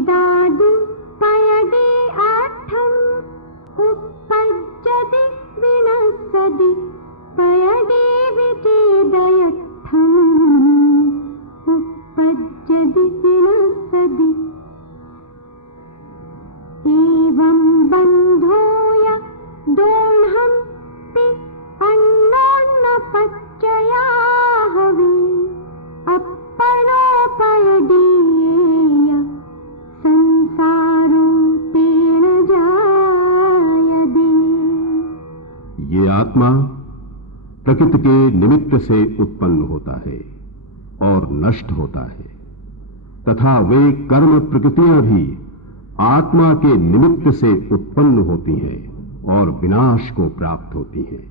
चेदादु पयदि आठम उपपज्जति विनश्यति पयदि विचेदयत्थम उपपज्जति विनश्यति एवं बन्धोय दोह्नन्ति अन्योन्नपच्चया हवि अपनोपयदीयेय संसारो तेन जायते। ये आत्मा प्रकृति के निमित्त से उत्पन्न होता है और नष्ट होता है तथा वे कर्म प्रकृतियां भी आत्मा के निमित्त से उत्पन्न होती हैं और विनाश को प्राप्त होती हैं।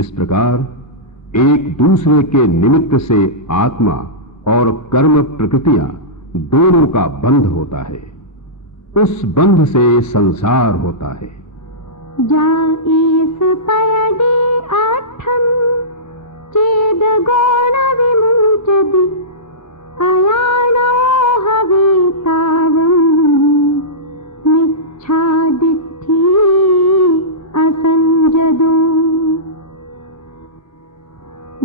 इस प्रकार एक दूसरे के निमित्त से आत्मा और कर्म प्रकृतियां दोनों का बंध होता है। उस बंध से संसार होता है। जाईस पयदि आठम चेद गौण विमुञ्चति अयानो हवे तावं मिच्छादित्थि असंजदो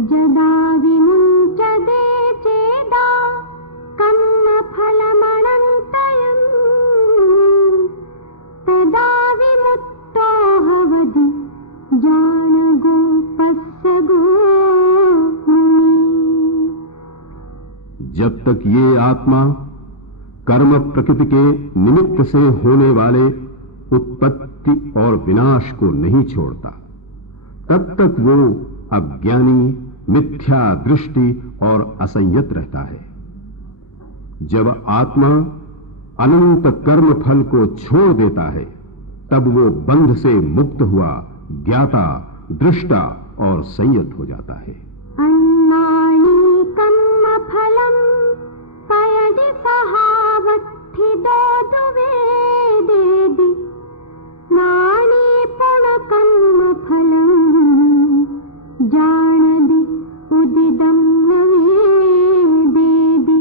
जदा विमुञ्चते चेदा कर्मफलमनन्तयम् तदा विमुक्तो भवति जानगोपस्य गोमुनि। जब तक ये आत्मा कर्म प्रकृति के निमित्त से होने वाले उत्पत्ति और विनाश को नहीं छोड़ता तब तक वो अज्ञानी, मिथ्या दृष्टि और असंयत रहता है। जब आत्मा अनंत कर्म फल को छोड़ देता है तब वो बंध से मुक्त हुआ ज्ञाता, दृष्टा और संयत हो जाता है। अन्नानि कर्मफलम् पयदि सहावत्थि दोदु वेदेदि नानि पुनकर्मफलम् जानदि उदिदं न वेदेदि।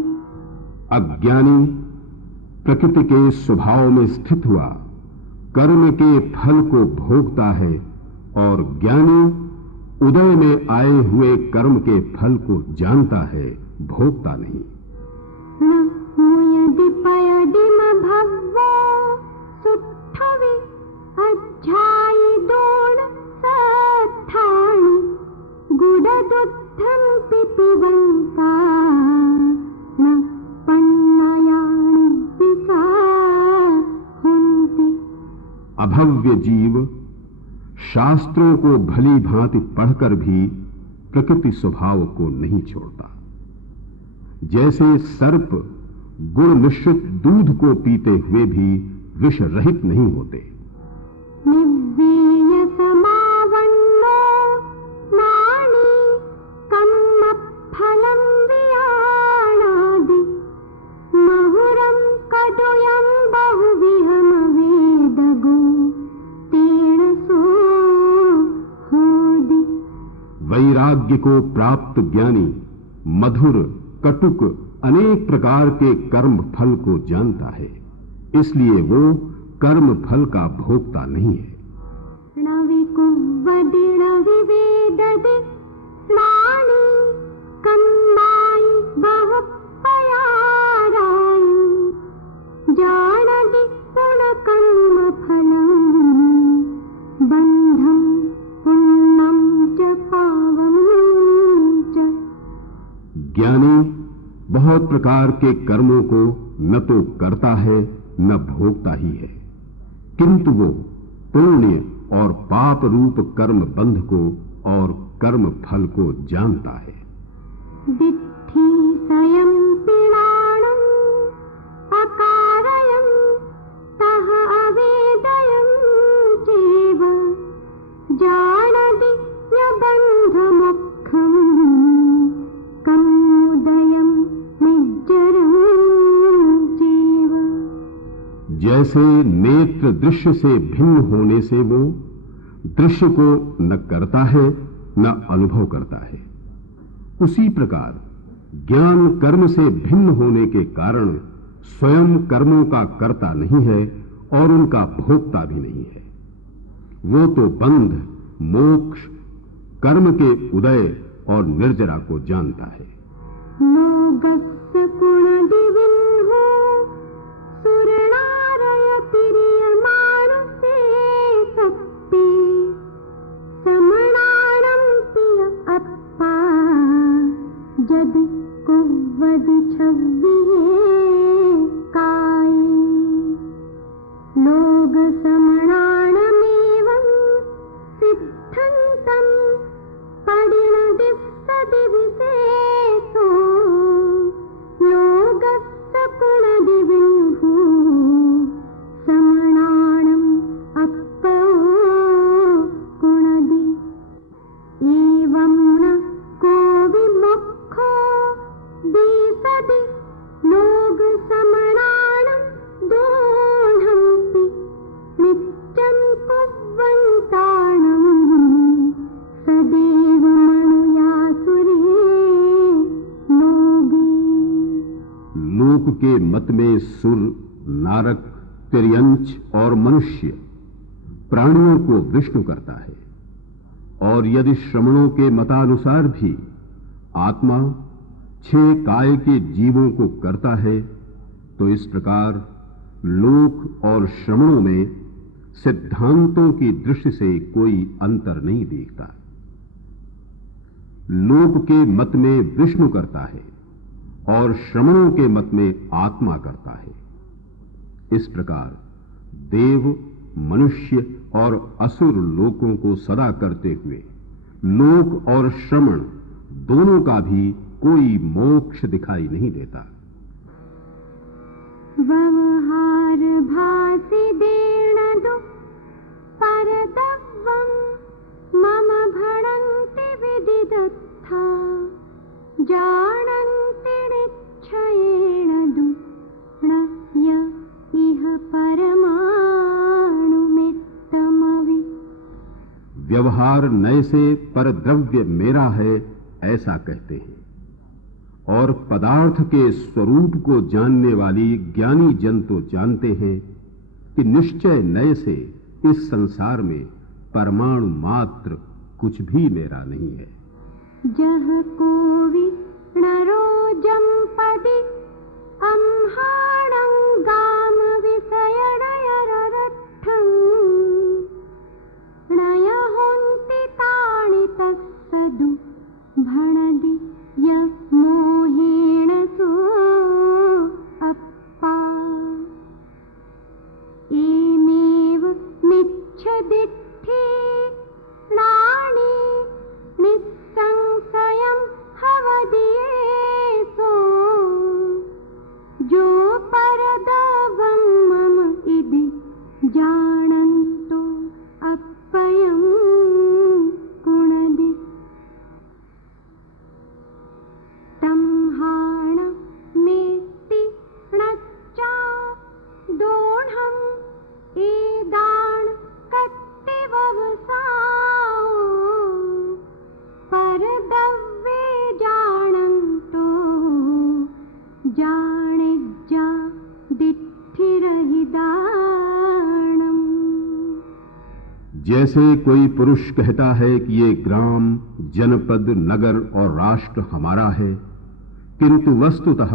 अज्ञानी प्रकृति के स्वभाव में स्थित हुआ कर्म के फल को भोगता है और ज्ञानी उदय में आए हुए कर्म के फल को जानता है, भोगता नहीं। न मुयदि पयदिमभव्वो सुट्ठवि अध्यायि दोण सत्थाणि गुडदुग्धं पिबन्ता न पन्नयानि विसाहन्ति। अभव्य जीव शास्त्रों को भली भांति पढ़कर भी प्रकृति स्वभाव को नहीं छोड़ता। जैसे सर्प गुण मिश्रित दूध को पीते हुए भी विष रहित नहीं होते। निव्येय समावन्नो नानि कर्मफलं वियाणादि महुरं कटुयं बहुविहं वेदगो तेन सोऽहोदि। वैराग्य को प्राप्त ज्ञानी मधुर, कटुक अनेक प्रकार के कर्म फल को जानता है, इसलिए वो कर्म फल का भोगता नहीं है। न विकुव्वदि न विवेददि नानि कर्माणि बहुपयारायु जानदि पुनकर्मफलं बन्धं पुण्यं च पावं च। ज्ञानी बहुत प्रकार के कर्मों को न तो करता है न भोगता ही है, किंतु वो पुण्य और पाप रूप कर्म बंध को और कर्म फल को जानता है। दिट्ठी स्वयं पिणाणं अकारयं तः अवेदयं चैव जानदि न्यबन्धमुखं कमुदयं निज्जरं चैव। जैसे नेत्र दृश्य से भिन्न होने से वो दृश्य को न करता है न अनुभव करता है, उसी प्रकार ज्ञान कर्म से भिन्न होने के कारण स्वयं कर्मों का कर्ता नहीं है और उनका भोक्ता भी नहीं है। वो तो बंध, मोक्ष, कर्म के उदय और निर्जरा को जानता है। लोगस्य गुणदिविन्हो सुरनारयतिर्यमाणसे सत्ते समणानं पिय अप्पा यदि कुव्वदि छव्विहे काये लोग समणानमेवं सिद्धन्तं परिणदिस्सदिविशेषो लोगस्य गुणदिविन्हो समणानम् अप्पो गुणदि एवं न को विमुखो दिशदि लोग समणानं दोढंपि नित्यं कुर्वन्तानं सदैव मनुयासुरे लोगे। लोक के मत में सुर, नारक, तिर्यंच और मनुष्य प्राणियों को विष्णु करता है, और यदि श्रमणों के मतानुसार भी आत्मा 6 काय के जीवों को करता है, तो इस प्रकार लोक और श्रमणों में सिद्धांतों की दृष्टि से कोई अंतर नहीं दिखता। लोक के मत में विष्णु करता है और श्रमणों के मत में आत्मा करता है। इस प्रकार देव, मनुष्य और असुर लोकों को सदा करते हुए लोक और श्रमण दोनों का भी कोई मोक्ष दिखाई नहीं देता। व्यवहार भासि दीर्णदु परदव्वं मम भणन्ति विदिदत्था जानन्ति निश्चयेन दुर्लभ्य इह परमाणुमित्तमवि। व्यवहार नए से परद्रव्य मेरा है ऐसा कहते हैं, और पदार्थ के स्वरूप को जानने वाली ज्ञानी जन तो जानते हैं कि निश्चय नए से इस संसार में परमाणु मात्र कुछ भी मेरा नहीं है। जह कोवि नरो जंपदि अम्हाणं गाम विषयणयररट्ठं नय होन्ति तानि तस्सदु भणदि य मोहेण सो अप्पा एमेव मिच्छदिट्ठि नानि निस्संशयं हवदियेसो जो परदवं मम इति जानन्तो अप्पयं गुणदि तंहाण मेति णच्चा दोढं एदान कत्तिववसाओ परदव्ये जानन्तो जाणिज्जा दिट्ठिरहिदाणम्। जैसे कोई पुरुष कहता है कि ये ग्राम, जनपद, नगर और राष्ट्र हमारा है, किंतु वस्तुतः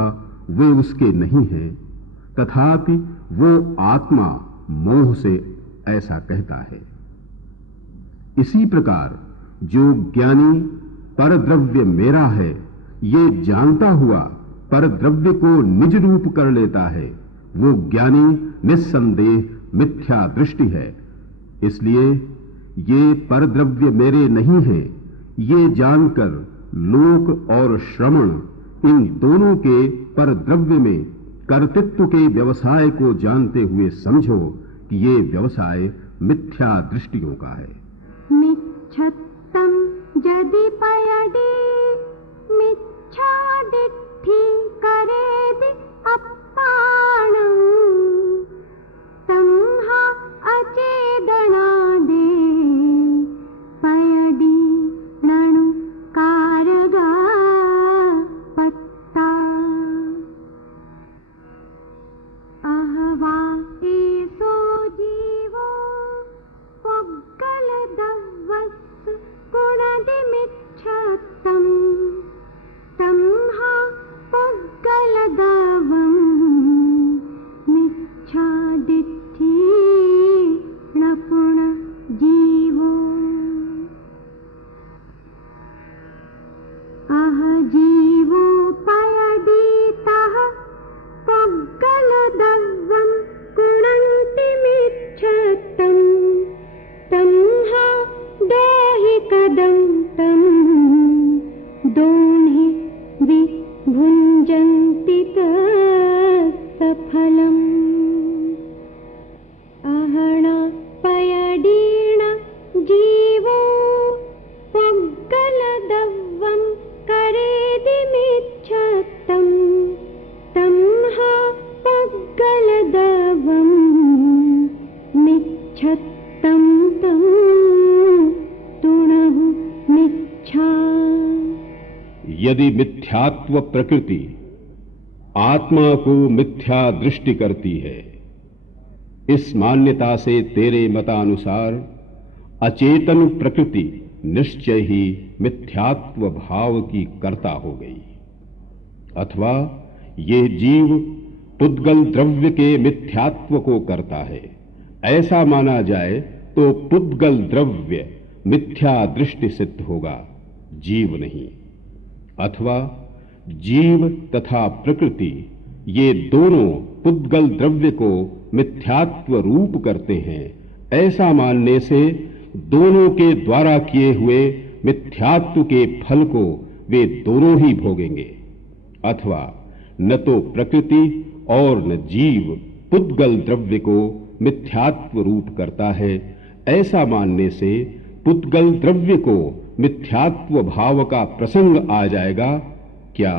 वे उसके नहीं हैं, तथापि वो आत्मा मोह से ऐसा कहता है। इसी प्रकार जो ज्ञानी परद्रव्य मेरा है ये जानता हुआ परद्रव्य को निज रूप कर लेता है, वो ज्ञानी निस्संदेह मिथ्या दृष्टि है। इसलिए ये परद्रव्य मेरे नहीं है, ये जानकर लोक और श्रमण इन दोनों के परद्रव्य में कर्तृत्व के व्यवसाय को जानते हुए समझो कि ये व्यवसाय मिथ्या दृष्टियों का है। मिच्छत्तं यदि पयदि मिच्छा दिट्ठि करेदि अप्पाणं तंहा अचेदनादे पयदि ननु कारगा पत्ता। डिट्ठी नपुण जीवो अह जीवो पयडीतः पग्गलदव्वं कुणन्ति मिच्छतं तं हा देहि कदं तं दोन्हि विभुञ्जन्ति तत्सफलम् अहणा पयडीण जीवो पग्गलदव्वं करेदिमिच्छतं तं हा पग्गलदव्वं मिच्छतं तं तुणः मिच्छा। यदि मिथ्यात्व प्रकृति आत्मा को मिथ्या दृष्टि करती है, इस मान्यता से तेरे मतानुसार अचेतन प्रकृति निश्चय ही मिथ्यात्व भाव की कर्ता हो गई, अथवा ये जीव पुद्गल द्रव्य के मिथ्यात्व को करता है, ऐसा माना जाए तो पुद्गल द्रव्य मिथ्या दृष्टि सिद्ध होगा, जीव नहीं। अथवा जीव तथा प्रकृति ये दोनों पुद्गल द्रव्य को मिथ्यात्व रूप करते हैं, ऐसा मानने से दोनों के द्वारा किए हुए मिथ्यात्व के फल को वे दोनों ही भोगेंगे। अथवा न तो प्रकृति और न जीव पुद्गल द्रव्य को मिथ्यात्व रूप करता है, ऐसा मानने से पुद्गल द्रव्य को मिथ्यात्व भाव का प्रसंग आ जाएगा। क्या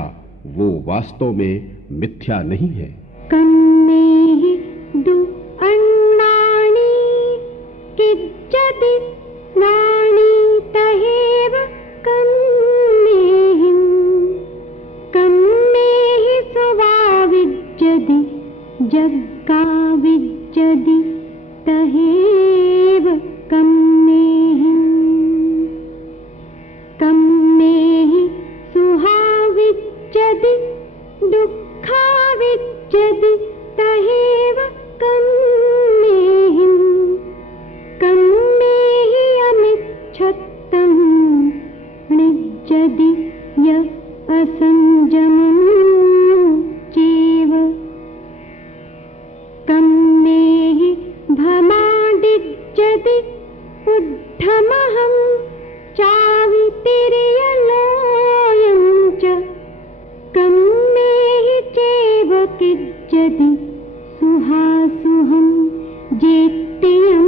वो वास्तव में मिथ्या नहीं है? कन्नेहि दु अन्नानि किच्चदि नानि तहेव कन्नेहि सुवाविज्जदि जग्गाविज्जदि तहेव कन्नेहि सुहाविज्जदि दुःखाविज्जदि तहेव कन्नेहि अमिच्छत्तं निज्जदि य असंजमं चैव कन्नेहि भमाडिज्जदि उद्धमहं चावितिर्यलोयं च कन्नेहि चैव किज्जदि सुहासुहं जेत्यं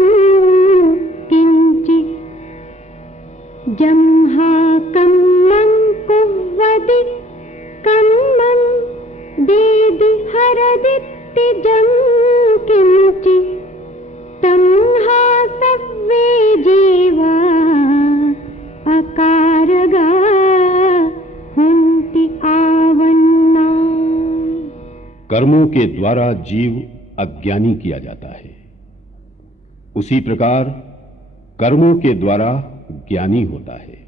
किञ्चित् जंहा कम्मं कुव्वदि कम्मं देदि हरदित्तिजं किञ्चित् तं हा सव्वे जीवा अकारगा हन्ति आवन्ना। कर्मों के द्वारा जीव अज्ञानी किया जाता है, उसी प्रकार कर्मों के द्वारा ज्ञानी होता है।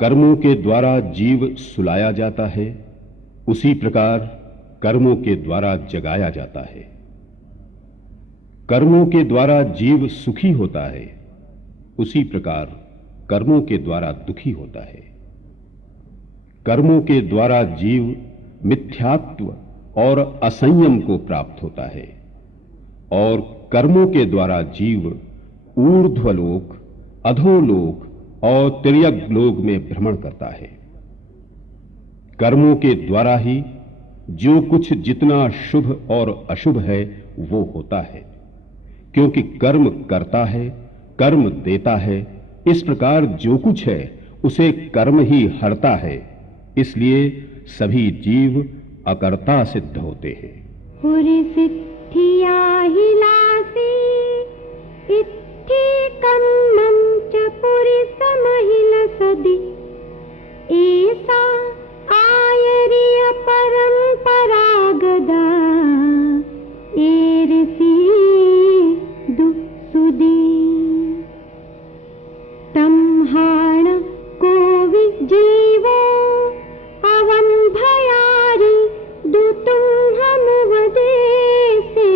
कर्मों के द्वारा जीव सुलाया जाता है, उसी प्रकार कर्मों के द्वारा जगाया जाता है। कर्मों के द्वारा जीव सुखी होता है, उसी प्रकार कर्मों के द्वारा दुखी होता है। कर्मों के द्वारा जीव मिथ्यात्व और असंयम को प्राप्त होता है, और कर्मों के द्वारा जीव ऊर्ध्वलोक, अधोलोक और तिर्यक लोक में भ्रमण करता है। कर्मों के द्वारा ही जो कुछ जितना शुभ और अशुभ है वो होता है, क्योंकि कर्म करता है, कर्म देता है। इस प्रकार जो कुछ है उसे कर्म ही हरता है, इसलिए सभी जीव अकर्ता सिद्ध होते हैं। पुरि सिद्धिया हिलासी इत्थि कम्मं च पुरि समहिल सदि ऐसा आयरिय परंपरागदा एरसी दुसुदी तम्हाण कोवि जीवो अवं भयारी दुतुम हम वदेसे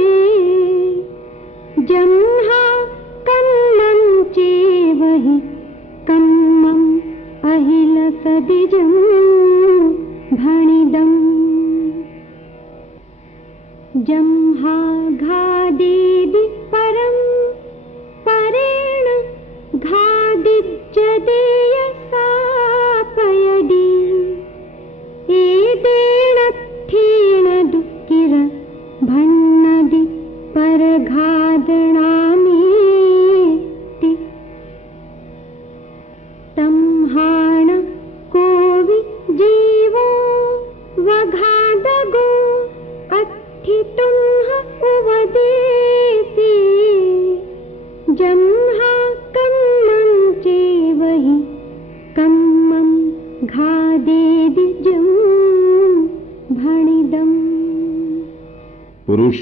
जंहाघादेदि परं परेण घादिज्जदेय सापयदि एदेणत्थेन दुःखिर भन्नदि परघादणामेति तंहाण कोवि जीवो वघादगो अत्थितुंह उवदेति जंहा कम्मं चेवहि कम्मं घादेदि जं भणिदम्। पुरुष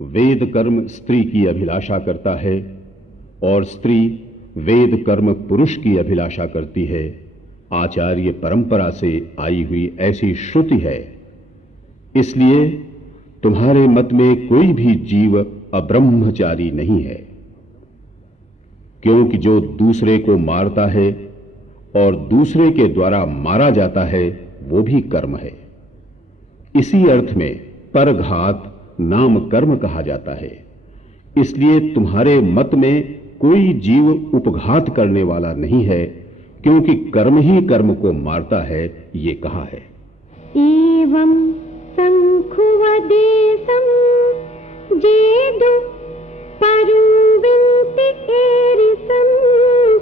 वेद कर्म स्त्री की अभिलाषा करता है और स्त्री वेद कर्म पुरुष की अभिलाषा करती है। आचार्य परंपरा से आई हुई ऐसी श्रुति है। इसलिए तुम्हारे मत में कोई भी जीव अब्रह्मचारी नहीं है, क्योंकि जो दूसरे को मारता है और दूसरे के द्वारा मारा जाता है वो भी कर्म है। इसी अर्थ में परघात नाम कर्म कहा जाता है। इसलिए तुम्हारे मत में कोई जीव उपघात करने वाला नहीं है, क्योंकि कर्म ही कर्म को मारता है, ये कहा है। एवं संखुवदेशं जेदु परुविन्ति एरिसं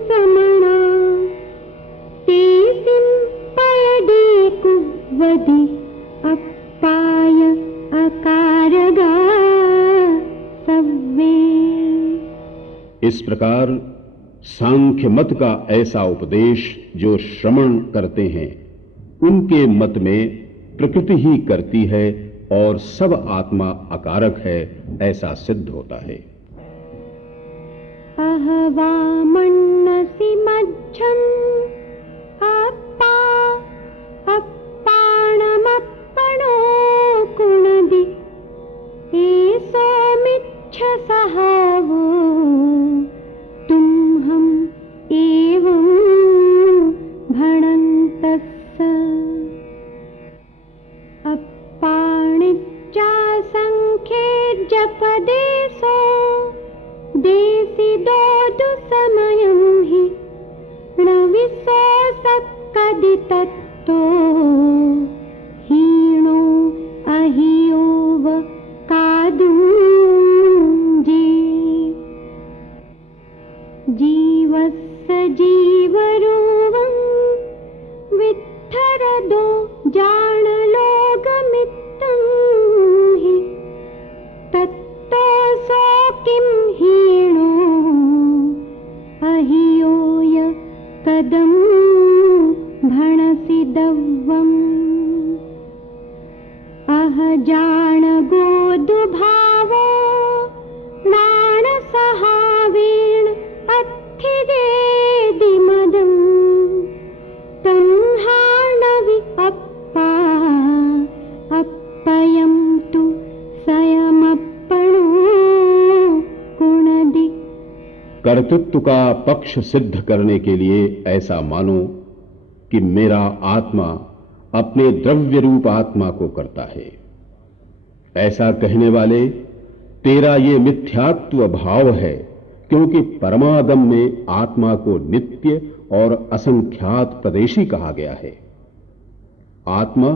समणा तेसिं पयदे कुवदि अप्पाय अकारगा सव्वे। इस प्रकार सांख्य मत का ऐसा उपदेश जो श्रवण करते हैं उनके मत में प्रकृति ही करती है और सब आत्मा अकारक है, ऐसा सिद्ध होता है। अहवा मन्नसि मध्यम अप्पा अप्पाणमप्पणो कुणदि एसो मिच्छ सहावो तुम्हं एवं भणन्तस्स अप्पाणिच्चा संख्ये जपदेशो देसि दोदु समयं हि णविसो सक्कदि तत्तो हीनो अहियोव कादुंजी जीवस्य जीवरूपं वित्थरदो जानलोकमित्तं हि तत्तो सो किं हीनो अहियोय कदं भणसि दव्वम् अहजान गोदुभावो नाणसहावेण अत्थिदेदि मदं तंहाणवि अप्पा अप्पयं तु स्वयमप्पणो कुणदि। कर्तृत्व का पक्ष सिद्ध करने के लिए ऐसा मानो कि मेरा आत्मा अपने द्रव्य रूप आत्मा को करता है। ऐसा कहने वाले तेरा ये मिथ्यात्व भाव है, क्योंकि परमागम में आत्मा को नित्य और असंख्यात प्रदेशी कहा गया है। आत्मा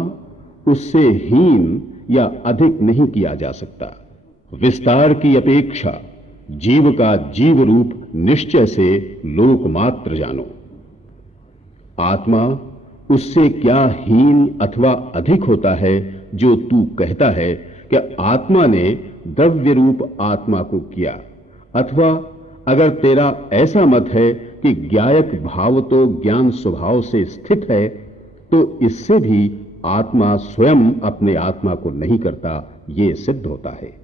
उससे हीन या अधिक नहीं किया जा सकता। विस्तार की अपेक्षा जीव का जीव रूप निश्चय से लोकमात्र जानो। आत्मा उससे क्या हीन अथवा अधिक होता है जो तू कहता है कि आत्मा ने द्रव्य रूप आत्मा को किया, अथवा अगर तेरा ऐसा मत है कि ज्ञायक भाव तो ज्ञान स्वभाव से स्थित है, तो इससे भी आत्मा स्वयं अपने आत्मा को नहीं करता, ये सिद्ध होता है।